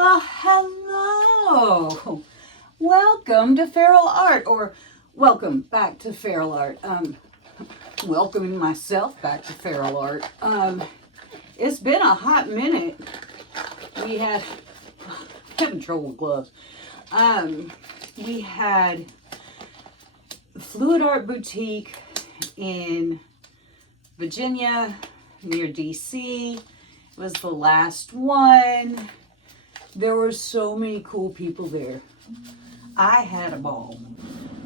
Well, hello. Welcome to feralart, or welcome back to feralart. Welcoming myself back to feralart. It's been a hot minute. We had having trouble with gloves. We had Fluid Art Boutique in Virginia near DC. It was the last one. There were so many cool people there. I had a ball.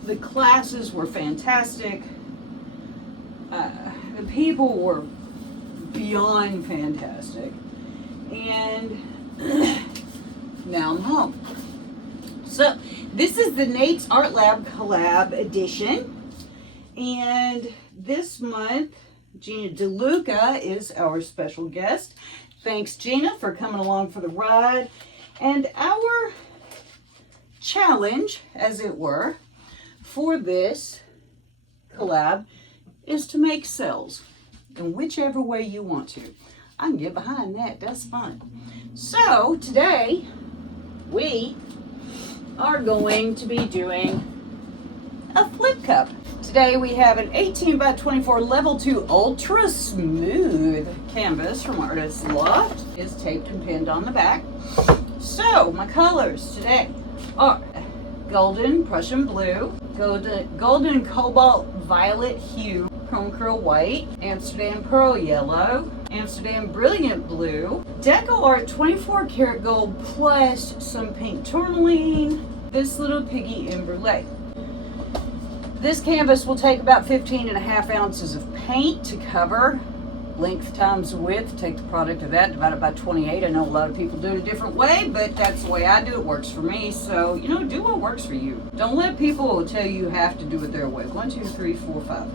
The classes were fantastic. The people were beyond fantastic. And now I'm home. So this is the Nate's Art Lab collab edition. And this month, Gina DeLuca is our special guest. Thanks, Gina, for coming along for the ride. And our challenge, as it were, for this collab is to make cells in whichever way you want to. I can get behind that. That's fun. So today we are going to be doing a flip cup. Today we have an 18 by 24 level 2 ultra smooth canvas from Artist Loft. It is taped and pinned on the back. So my colors today are golden Prussian blue, golden cobalt violet hue, Chromacryl White, Amsterdam pearl yellow, Amsterdam brilliant blue, DecoArt 24 karat gold plus some pink tourmaline, this little piggie in Brulee. This canvas will take about 15.5 ounces of paint to cover. Length times width, take the product of that, divide it by 28. I know a lot of people do it a different way, but that's the way I do it. Works for me. So, you know, do what works for you. Don't let people tell you have to do it their way. 1, 2, 3, 4, 5.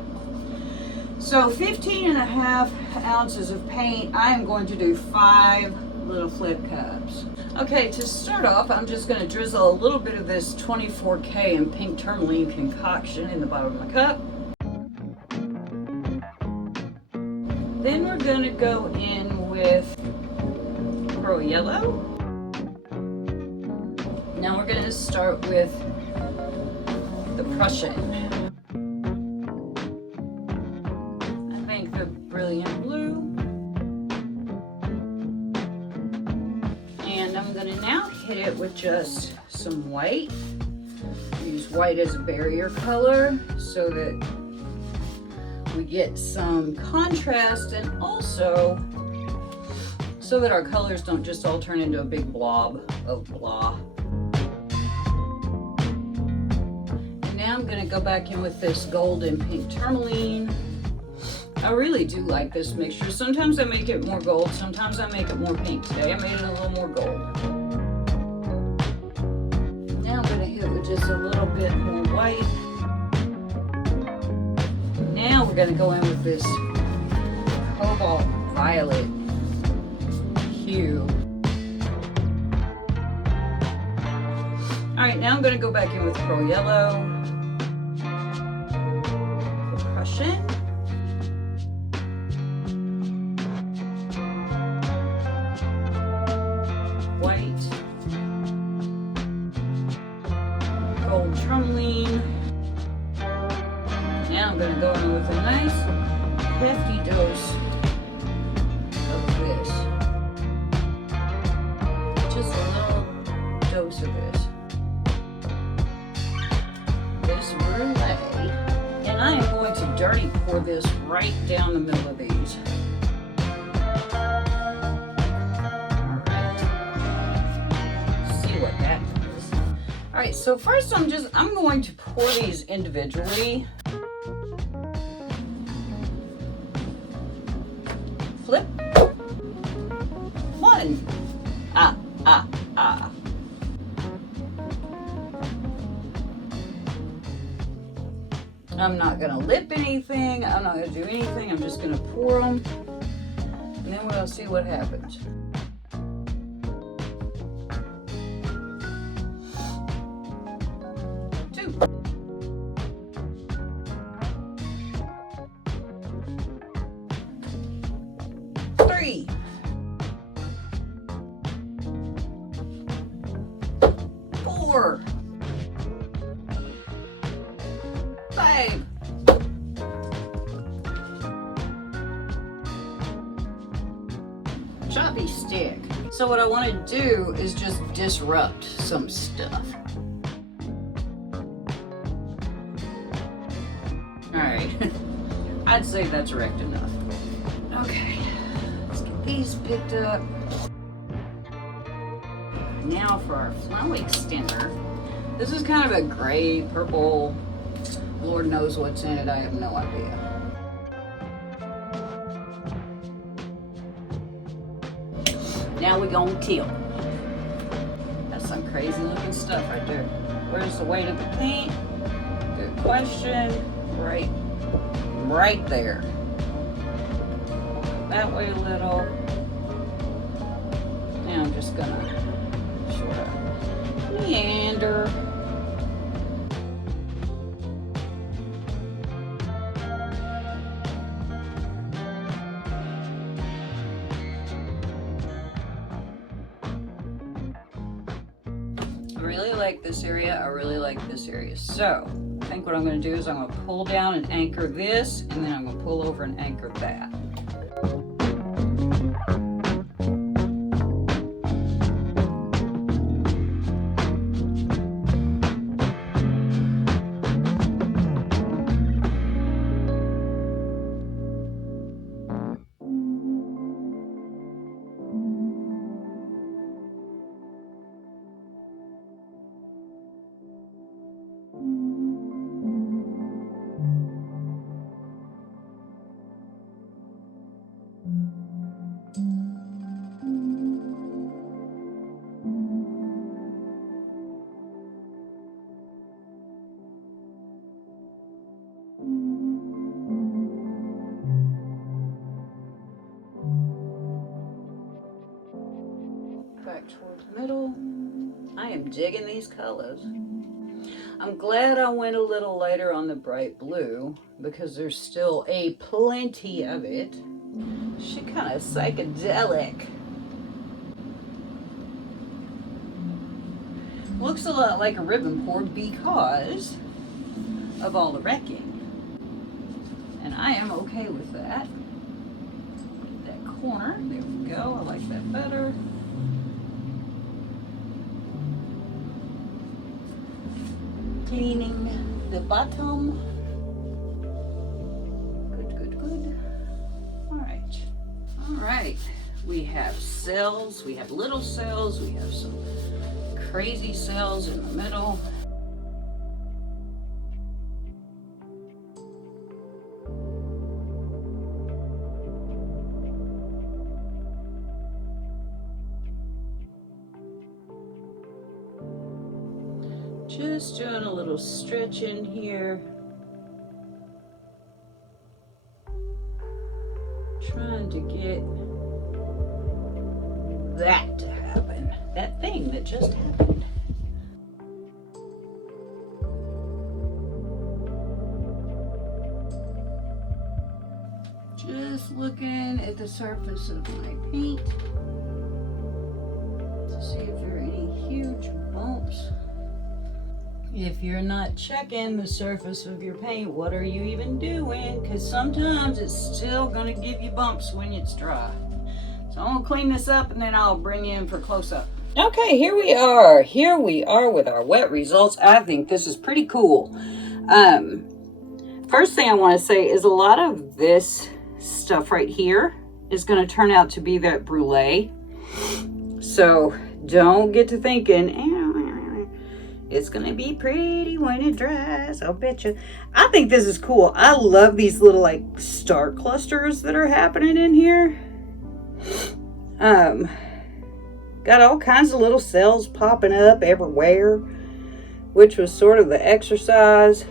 So 15.5 ounces of paint. I am going to do 5 little flip cups. Okay, to start off, I'm just going to drizzle a little bit of this 24K in pink tourmaline concoction in the bottom of my cup. Then we're going to go in with pearl yellow. Now we're going to start with the Prussian. I think the brilliant blue. And I'm going to now hit it with just some white. Use white as a barrier color so that we get some contrast, and also so that our colors don't just all turn into a big blob of blah. And now I'm going to go back in with this gold and pink tourmaline. I really do like this mixture. Sometimes I make it more gold, sometimes I make it more pink. Today I made it a little more gold. Now I'm going to hit with just a little bit more white. Now we're going to go in with this cobalt violet hue. Alright, now I'm going to go back in with pearl yellow, the Prussian, white, gold tourmaline. Now I'm going to go in with a nice hefty dose of this. Just a little dose of this. This Brulee. And I am going to dirty pour this right down the middle of these. Alright. See what that does. Alright, so first I'm going to pour these individually. Flip. 1. I'm not going to lip anything. I'm not going to do anything. I'm just going to pour them. And then we'll see what happens. 4, 5. Choppy stick. So what I want to do is just disrupt some stuff. Alright, I'd say that's wrecked enough. Okay, let's get these picked up. Now for our flow extender. This is kind of a gray, purple, Lord knows what's in it, I have no idea. Now we're gonna tilt. That's some crazy looking stuff right there. Where's the weight of the paint? Good question. Right there. That way a little. Now I'm just gonna sort of meander. I really like this area. I really like this area. So I think what I'm going to do is I'm going to pull down and anchor this, and then I'm going to pull over and anchor that. Back toward the middle. I am digging these colors. I'm glad I went a little lighter on the bright blue because there's still a plenty of it. She kind of psychedelic. Looks a lot like a ribbon board because of all the wrecking. And I am okay with that. That corner, there we go, I like that better. Cleaning the bottom. Good. All right. We have cells, we have little cells, we have some crazy cells in the middle. Just doing a little stretch in here. Trying to get that to happen. That thing that just happened. Just looking at the surface of my paint to see if there are any huge bumps. If you're not checking the surface of your paint, what are you even doing? Because sometimes it's still going to give you bumps when it's dry. So I'm going to clean this up and then I'll bring you in for close-up. Okay, here we are. Here we are with our wet results. I think this is pretty cool. First thing I want to say is a lot of this stuff right here is going to turn out to be that brulee. So don't get to thinking, it's gonna be pretty when it dries, I'll bet you. I think this is cool. I love these little like star clusters that are happening in here. Got all kinds of little cells popping up everywhere, which was sort of the exercise.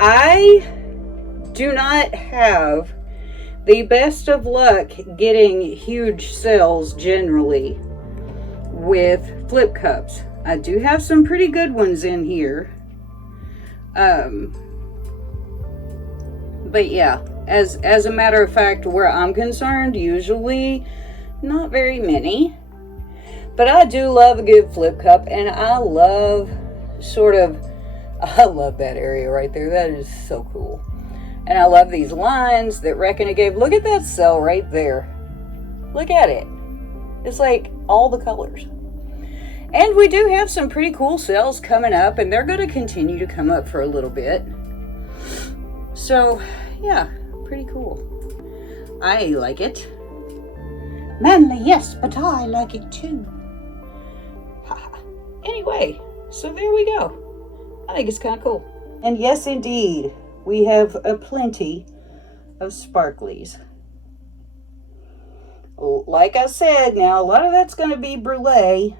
I do not have the best of luck getting huge cells generally with flip cups. I do have some pretty good ones in here. But yeah, as a matter of fact, where I'm concerned, usually not very many. But I do love a good flip cup, and I love I love that area right there. That is so cool. And I love these lines that Reckoner gave. Look at that cell right there. Look at it. It's like all the colors. And we do have some pretty cool cells coming up, and they're going to continue to come up for a little bit. So, yeah, pretty cool. I like it. Manly, yes, but I like it too. Anyway, so there we go. I think it's kind of cool. And yes, indeed, we have a plenty of sparklies. Like I said, now a lot of that's going to be Brulee.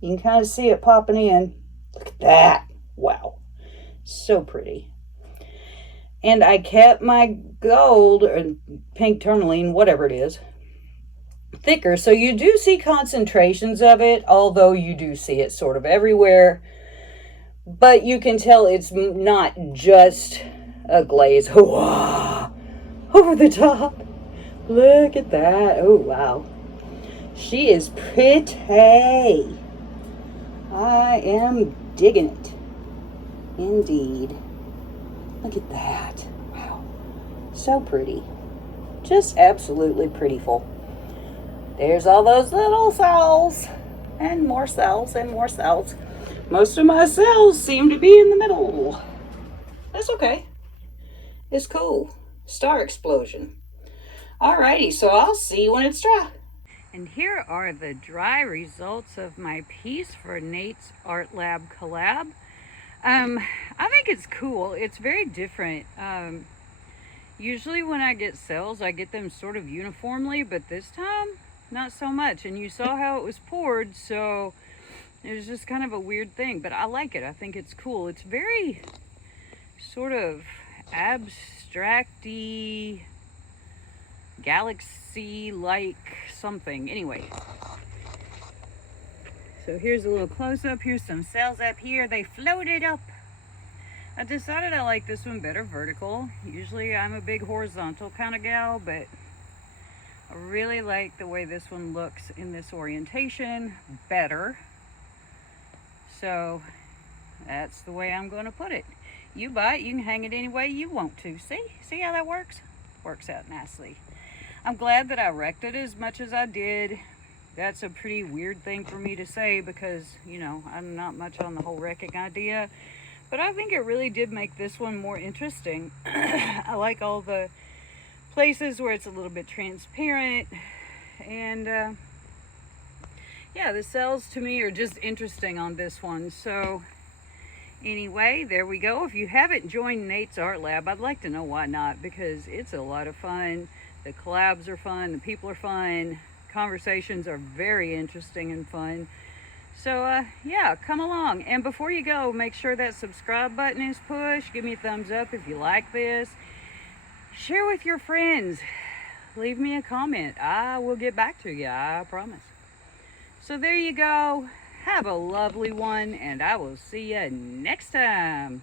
You can kind of see it popping in. Look at that. Wow. So pretty. And I kept my gold or pink tourmaline, whatever it is, thicker. So you do see concentrations of it, although you do see it sort of everywhere. But you can tell it's not just a glaze. Wow. Over the top. Look at that. Oh, wow. She is pretty. I am digging it. Indeed. Look at that. Wow. So pretty. Just absolutely prettyful. There's all those little cells. And more cells and more cells. Most of my cells seem to be in the middle. That's okay. It's cool. Star explosion. Alrighty, so I'll see you when it's dry. And here are the dry results of my piece for Nate's Art Lab collab. I think it's cool. It's very different. Usually when I get cells, I get them sort of uniformly, but this time, not so much. And you saw how it was poured, so it was just kind of a weird thing, but I like it. I think it's cool. It's very sort of abstract-y, galaxy-like something. Anyway, so here's a little close-up. Here's some cells up here. They floated up. I decided I like this one better vertical. Usually I'm a big horizontal kind of gal, but I really like the way this one looks in this orientation better. So that's the way I'm going to put it. You buy it, you can hang it any way you want to. See how that works? Works out nicely. I'm glad that I wrecked it as much as I did. That's a pretty weird thing for me to say because, you know, I'm not much on the whole wrecking idea. But I think it really did make this one more interesting. I like all the places where it's a little bit transparent. And yeah, the cells to me are just interesting on this one. So anyway, there we go. If you haven't joined Nate's Art Lab, I'd like to know why not, because it's a lot of fun. The collabs are fun, the people are fun, conversations are very interesting and fun. So yeah, come along. And before you go, make sure that subscribe button is pushed. Give me a thumbs up if you like this. Share with your friends. Leave me a comment. I will get back to you, I promise. So there you go. Have a lovely one, and I will see you next time.